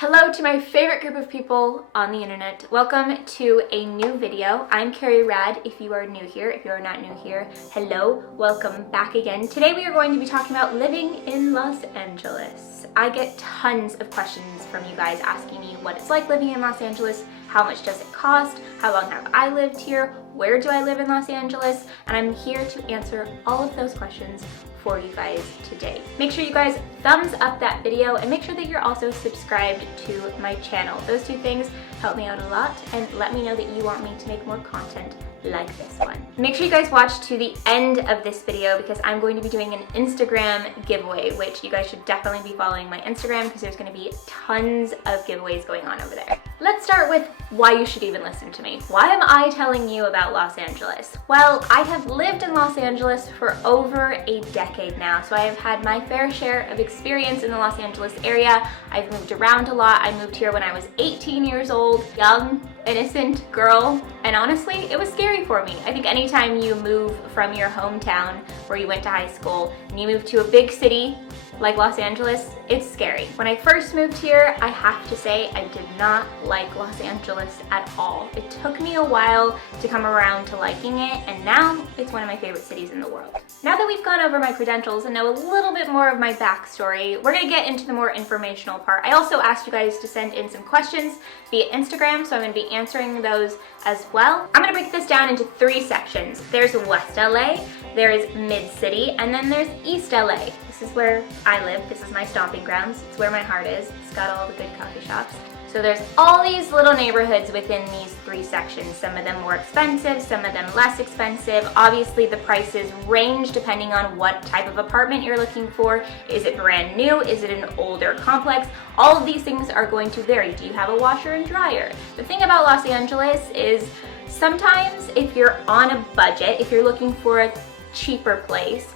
Hello to my favorite group of people on the internet. Welcome to a new video. I'm Carrie Rad if you are new here. If you are not new here, hello, welcome back again. Today we are going to be talking about living in Los Angeles. I get tons of questions from you guys asking me what it's like living in Los Angeles, how much does it cost, how long have I lived here, where do I live in Los Angeles, and I'm here to answer all of those questions for you guys today. Make sure you guys thumbs up that video and make sure that you're also subscribed to my channel. Those two things help me out a lot and let me know that you want me to make more content like this one. Make sure you guys watch to the end of this video because I'm going to be doing an Instagram giveaway, which you guys should definitely be following my Instagram because there's going to be tons of giveaways going on over there. Let's start with why you should even listen to me. Why am I telling you about Los Angeles? Well, I have lived in Los Angeles for over a decade now, so I have had my fair share of experience in the Los Angeles area. I've moved around a lot. I moved here when I was 18 years old, young, innocent girl, and honestly, it was scary for me. I think anytime you move from your hometown where you went to high school and you move to a big city like Los Angeles, it's scary. When I first moved here, I have to say I did not like Los Angeles at all. It took me a while to come around to liking it, and now it's one of my favorite cities in the world. Now that we've gone over my credentials and know a little bit more of my backstory, we're gonna get into the more informational part. I also asked you guys to send in some questions via Instagram, so I'm gonna be answering those as well. I'm gonna break this down into three sections. There's West LA, there's Mid-City, and then there's East LA. This is where I live. This is my stomping grounds. It's where my heart is. It's got all the good coffee shops. So there's all these little neighborhoods within these three sections. Some of them more expensive, some of them less expensive. Obviously the prices range depending on what type of apartment you're looking for. Is it brand new? Is it an older complex? All of these things are going to vary. Do you have a washer and dryer? The thing about Los Angeles is sometimes if you're on a budget, if you're looking for a cheaper place,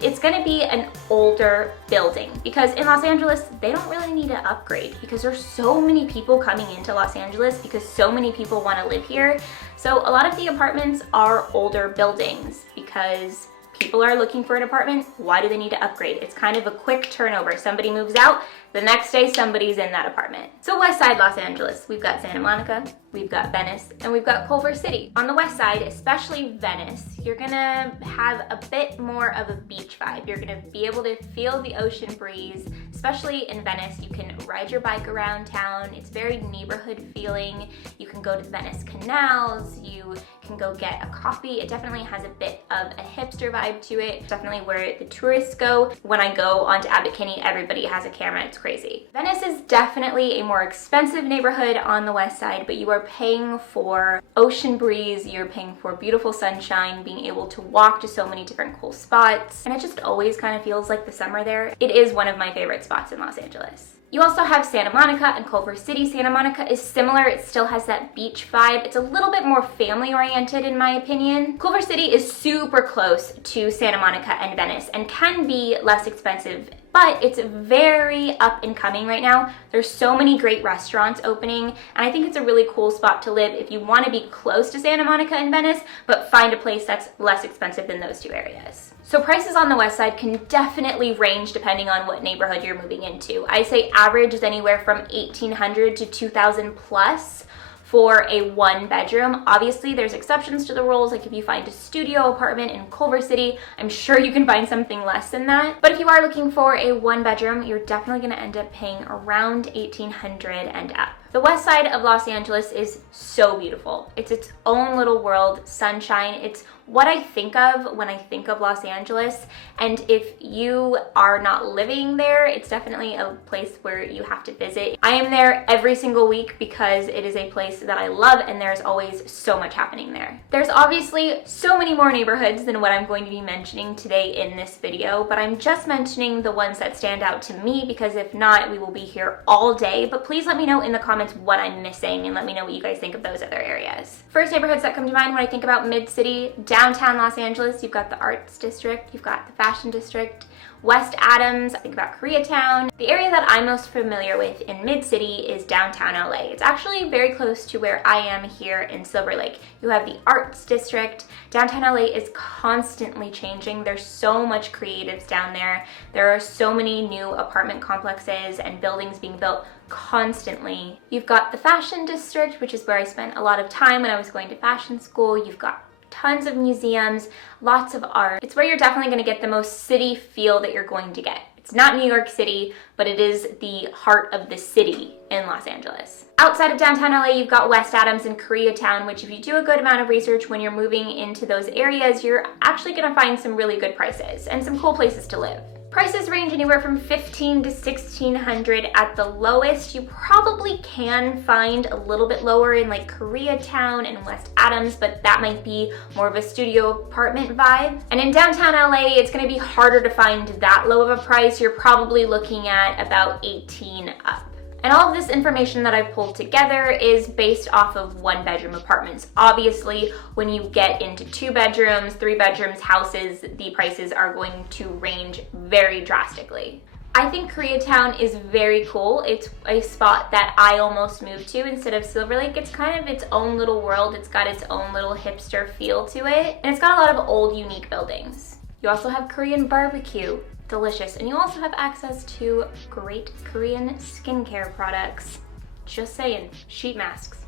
it's gonna be an older building because in Los Angeles, they don't really need to upgrade because there's so many people coming into Los Angeles because so many people wanna live here. So a lot of the apartments are older buildings because people are looking for an apartment. Why do they need to upgrade? It's kind of a quick turnover. Somebody moves out, the next day somebody's in that apartment. So West Side Los Angeles, we've got Santa Monica, we've got Venice, and we've got Culver City. On the west side, especially Venice, you're gonna have a bit more of a beach vibe. You're gonna be able to feel the ocean breeze, especially in Venice. You can ride your bike around town. It's very neighborhood feeling. You can go to the Venice canals, you can go get a coffee. It definitely has a bit of a hipster vibe to it. It's definitely where the tourists go. When I go onto Abbot Kinney, everybody has a camera. It's crazy. Venice is definitely a more expensive neighborhood on the west side, but you are paying for ocean breeze, you're paying for beautiful sunshine, being able to walk to so many different cool spots, and it just always kind of feels like the summer there. It is one of my favorite spots in Los Angeles. You also have Santa Monica and Culver City. Santa Monica is similar. It still has that beach vibe. It's a little bit more family oriented in my opinion. Culver City is super close to Santa Monica and Venice and can be less expensive, but it's very up and coming right now. There's so many great restaurants opening, and I think it's a really cool spot to live if you want to be close to Santa Monica and Venice, but find a place that's less expensive than those two areas. So prices on the west side can definitely range depending on what neighborhood you're moving into. I say average is anywhere from $1,800 to $2,000 plus for a one bedroom. Obviously there's exceptions to the rules, like if you find a studio apartment in Culver City, I'm sure you can find something less than that. But if you are looking for a one bedroom, you're definitely gonna end up paying around $1,800 and up. The west side of Los Angeles is so beautiful. It's its own little world, sunshine. It's what I think of when I think of Los Angeles. And if you are not living there, it's definitely a place where you have to visit. I am there every single week because it is a place that I love and there's always so much happening there. There's obviously so many more neighborhoods than what I'm going to be mentioning today in this video, but I'm just mentioning the ones that stand out to me because if not, we will be here all day. But please let me know in the comments what I'm missing and let me know what you guys think of those other areas. First neighborhoods that come to mind when I think about Mid-City, downtown Los Angeles, you've got the Arts District, you've got the Fashion District, West Adams, I think about Koreatown. The area that I'm most familiar with in Mid-City is downtown LA. It's actually very close to where I am here in Silver Lake. You have the Arts District. Downtown LA is constantly changing. There's so much creatives down there. There are so many new apartment complexes and buildings being built constantly. You've got the fashion district, which is where I spent a lot of time when I was going to fashion school. You've got tons of museums, lots of art. It's where you're definitely going to get the most city feel that you're going to get. It's not New York City, but it is the heart of the city in Los Angeles. Outside of downtown LA, you've got West Adams and Koreatown, which if you do a good amount of research when you're moving into those areas, you're actually going to find some really good prices and some cool places to live. Prices range anywhere from $1,500 to $1,600 at the lowest. You probably can find a little bit lower in like Koreatown and West Adams, but that might be more of a studio apartment vibe. And in downtown LA, it's gonna be harder to find that low of a price. You're probably looking at about $1,800 up. And all of this information that I've pulled together is based off of 1-bedroom apartments. Obviously, when you get into 2 bedrooms, 3 bedrooms, houses, the prices are going to range very drastically. I think Koreatown is very cool. It's a spot that I almost moved to instead of Silver Lake. It's kind of its own little world. It's got its own little hipster feel to it. And it's got a lot of old, unique buildings. You also have Korean barbecue. Delicious. And you also have access to great Korean skincare products. Just saying, sheet masks.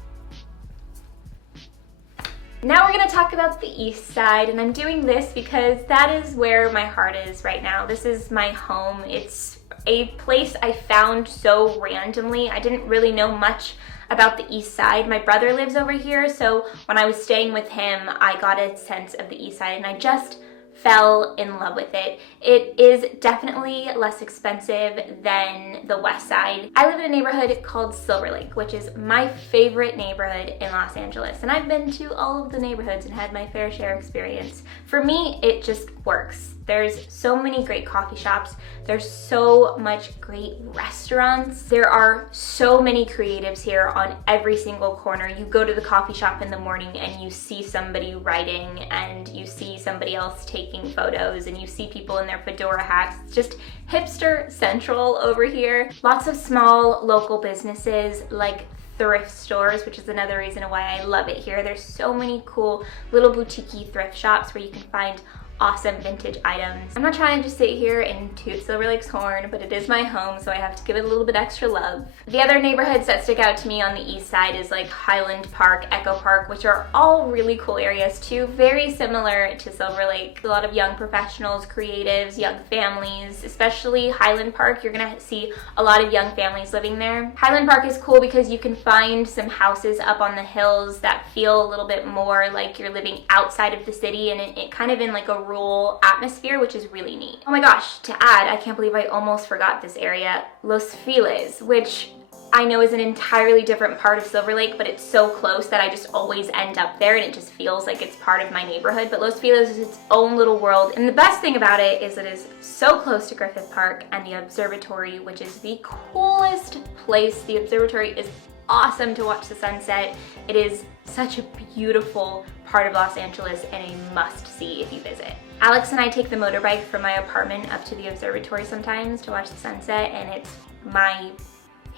Now we're gonna talk about the east side, and I'm doing this because that is where my heart is right now. This is my home. It's a place I found so randomly. I didn't really know much about the east side. My brother lives over here, so when I was staying with him, I got a sense of the east side, and I just fell in love with it. It is definitely less expensive than the west side. I live in a neighborhood called Silver Lake, which is my favorite neighborhood in Los Angeles. And I've been to all of the neighborhoods and had my fair share experience. For me, it just works. There's so many great coffee shops. There's so much great restaurants. There are so many creatives here on every single corner. You go to the coffee shop in the morning and you see somebody writing and you see somebody else taking photos and you see people in their fedora hats. It's just hipster central over here. Lots of small local businesses like thrift stores, which is another reason why I love it here. There's so many cool little boutique-y thrift shops where you can find awesome vintage items. I'm not trying to just sit here and toot Silver Lake's horn, but it is my home, so I have to give it a little bit extra love. The other neighborhoods that stick out to me on the east side is like Highland Park, Echo Park, which are all really cool areas too, very similar to Silver Lake. A lot of young professionals, creatives, young families, especially Highland Park. You're gonna see a lot of young families living there. Highland Park is cool because you can find some houses up on the hills that feel a little bit more like you're living outside of the city and it kind of in like a rural atmosphere, which is really neat. Oh my gosh, to add, I can't believe I almost forgot this area, Los Feliz, which I know is an entirely different part of Silver Lake, but it's so close that I just always end up there and it just feels like it's part of my neighborhood. But Los Feliz is its own little world. And the best thing about it is it is so close to Griffith Park and the observatory, which is the coolest place. The observatory is awesome to watch the sunset. It is such a beautiful part of Los Angeles and a must-see if you visit. Alex and I take the motorbike from my apartment up to the observatory sometimes to watch the sunset, and it's my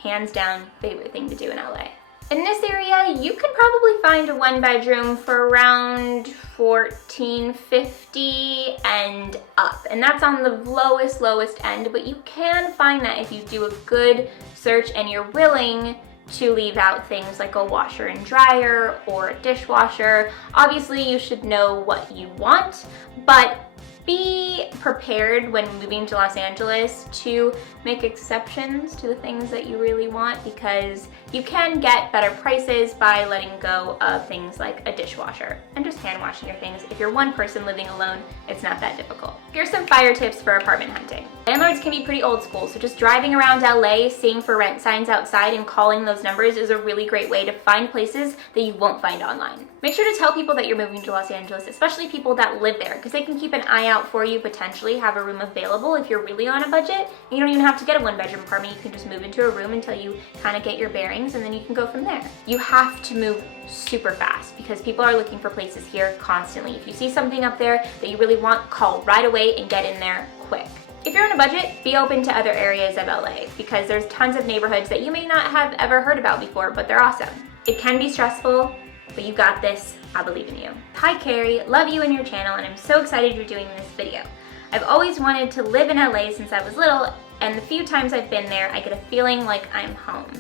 hands down favorite thing to do in LA. In this area, you can probably find a 1-bedroom for around $1,450 and up. And that's on the lowest end, but you can find that if you do a good search and you're willing to leave out things like a washer and dryer or a dishwasher. Obviously, you should know what you want, but be prepared when moving to Los Angeles to make exceptions to the things that you really want, because you can get better prices by letting go of things like a dishwasher and just hand washing your things. If you're one person living alone, it's not that difficult. Here's some fire tips for apartment hunting. Landlords can be pretty old school, so just driving around LA, seeing for rent signs outside and calling those numbers is a really great way to find places that you won't find online. Make sure to tell people that you're moving to Los Angeles, especially people that live there, because they can keep an eye out for you, potentially have a room available if you're really on a budget. You don't even have to get a 1-bedroom apartment. You can just move into a room until you kind of get your bearings, and then you can go from there. You have to move super fast because people are looking for places here constantly. If you see something up there that you really want, call right away and get in there quick. If you're on a budget, be open to other areas of LA because there's tons of neighborhoods that you may not have ever heard about before, but they're awesome. It can be stressful, but you got this. I believe in you. Hi Carrie, love you and your channel, and I'm so excited you're doing this video. I've always wanted to live in LA since I was little, and the few times I've been there, I get a feeling like I'm home.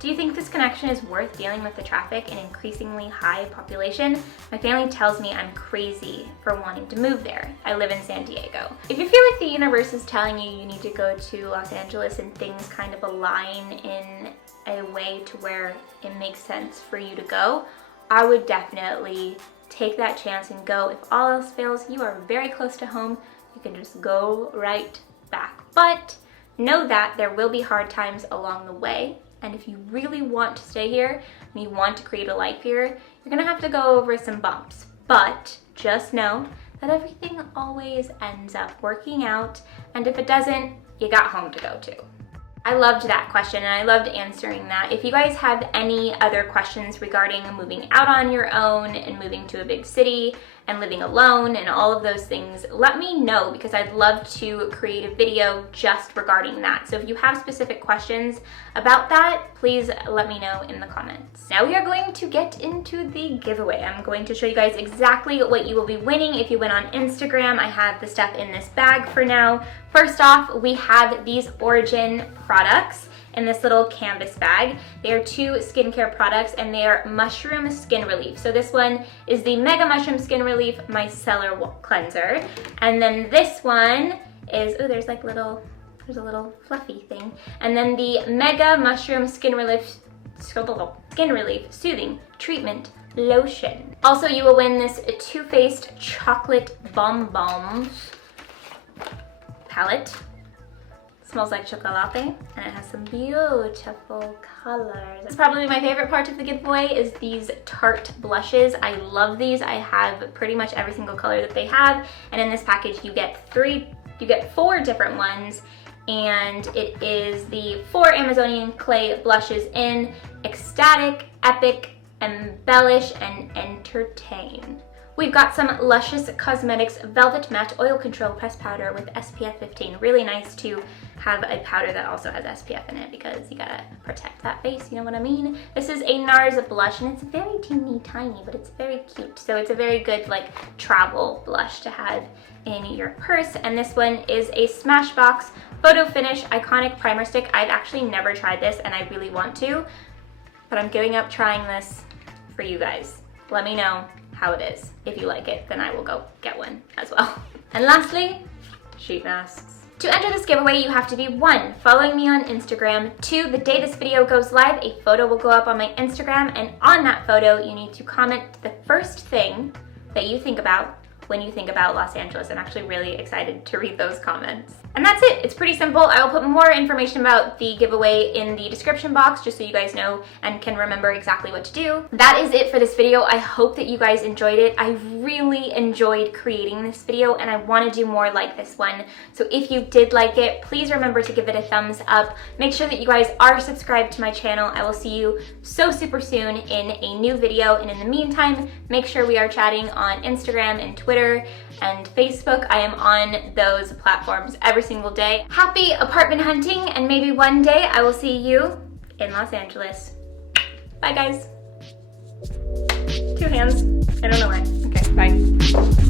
Do you think this connection is worth dealing with the traffic and increasingly high population? My family tells me I'm crazy for wanting to move there. I live in San Diego. If you feel like the universe is telling you you need to go to Los Angeles and things kind of align in a way to where it makes sense for you to go, I would definitely take that chance and go. If all else fails, you are very close to home. You can just go right back. But know that there will be hard times along the way. And if you really want to stay here and you want to create a life here, you're gonna have to go over some bumps. But just know that everything always ends up working out. And if it doesn't, you got home to go to. I loved that question and I loved answering that. If you guys have any other questions regarding moving out on your own and moving to a big city and living alone and all of those things, let me know, because I'd love to create a video just regarding that. So if you have specific questions about that, please let me know in the comments. Now we are going to get into the giveaway. I'm going to show you guys exactly what you will be winning if you went on Instagram. I have the stuff in this bag for now. First off, we have these Origin products in this little canvas bag. They are 2 skincare products and they are mushroom skin relief. So this one is the Mega Mushroom Skin Relief Micellar Cleanser. And then this one is, oh, there's a little fluffy thing. And then the Mega Mushroom Skin Relief Soothing Treatment Lotion. Also, you will win this Too Faced Chocolate Bonbons palette. Smells like chocolate and it has some beautiful colors. It's probably my favorite part of the giveaway is these Tarte blushes. I love these. I have pretty much every single color that they have, and in this package you get 4 different ones, and it is the 4 Amazonian clay blushes in Ecstatic, Epic, Embellish, and Entertain. We've got some Luscious Cosmetics Velvet Matte Oil Control Pressed Powder with SPF 15. Really nice to have a powder that also has SPF in it because you gotta protect that face, you know what I mean? This is a NARS blush and it's very teeny tiny, but it's very cute. So it's a very good like travel blush to have in your purse. And this one is a Smashbox Photo Finish Iconic Primer Stick. I've actually never tried this and I really want to, but I'm giving up trying this for you guys. Let me know how it is. If you like it, then I will go get one as well. And lastly, sheet masks. To enter this giveaway, you have to be 1, following me on Instagram, 2, the day this video goes live, a photo will go up on my Instagram, and on that photo, you need to comment the first thing that you think about when you think about Los Angeles. I'm actually really excited to read those comments. And that's it. It's pretty simple. I will put more information about the giveaway in the description box just so you guys know and can remember exactly what to do. That is it for this video. I hope that you guys enjoyed it. I really enjoyed creating this video and I want to do more like this one. So if you did like it, please remember to give it a thumbs up. Make sure that you guys are subscribed to my channel. I will see you so super soon in a new video. And in the meantime, make sure we are chatting on Instagram and Twitter and Facebook. I am on those platforms every single day. Happy apartment hunting, and maybe one day I will see you in Los Angeles. Bye guys. 2 hands. I don't know why. Okay, bye.